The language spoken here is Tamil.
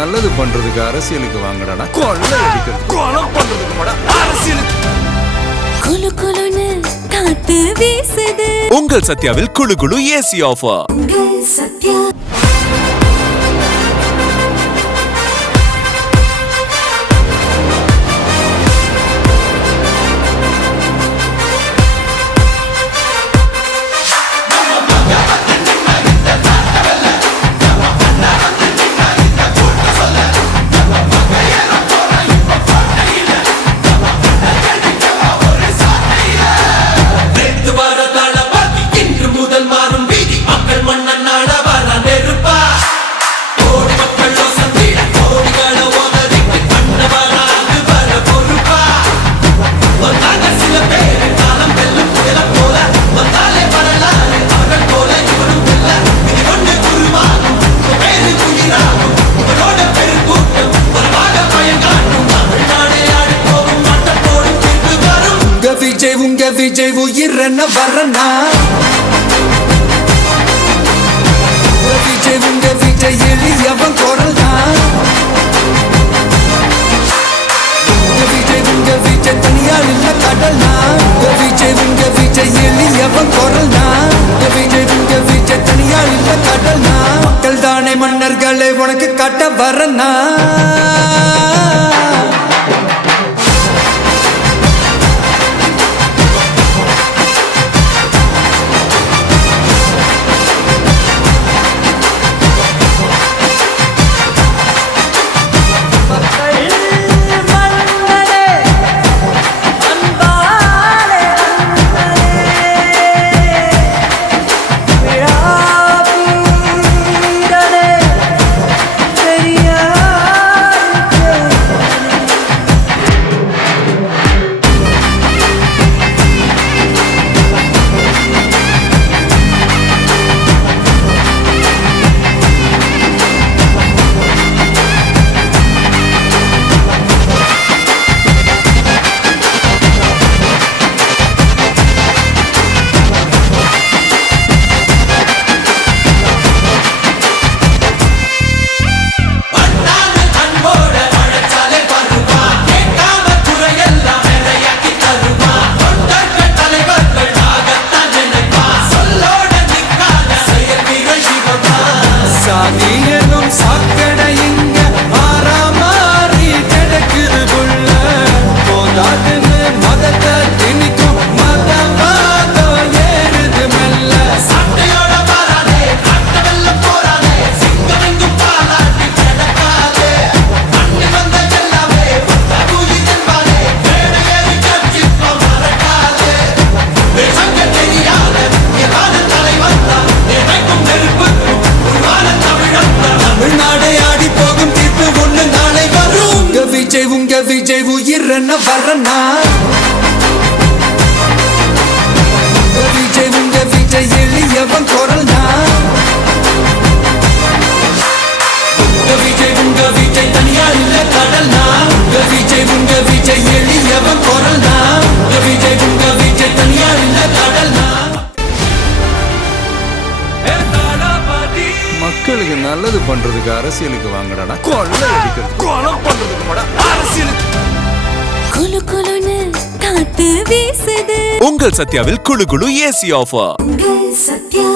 நல்லது பண்றதுக்கு அரசியலுக்கு வாங்கடா, கொள்ளை அடிக்கிறது கொலை பண்றதுக்கு கூட அரசியலுக்கு. குளு குளுன்னு காத்து வீசுது. உங்கள் சத்யாவில் குளு குளு ஏசி ஆஃபர். சத்யா உங்க விஜய் உயிரன வரனா, உங்க விஜய் எளியவன் குரல்னா, உங்க விஜய் தனியார் இல்ல கடல்னா, உங்க விஜய் எளியவன் குரல்னா, உங்க விஜய் தனியார் இல்ல கடல்னா, மக்கள் தானே மன்னர்களை உனக்கு காட்ட வரனா. உங்க விஜய் உயிரன வரனா, உங்க விஜய் எளியவன் குரல்னா, உங்க விஜய் தனியார் இல்ல கடல்னா, உங்க விஜய் எளியவன் குரல்னா, உங்க விஜய் தனியார் இல்ல கடல்னா. மக்களுக்கு நல்லது பண்றதுக்கு அரசியலுக்கு வாங்கடா, கொள்ளை அடிக்கிறது கொலை பண்றதுக்கு கூட அரசியலுக்கு. குளு குளுன்னு காத்து வீசுது. உங்கள் சத்யாவில் குளு குளு ஏசி ஆஃபர். சத்யா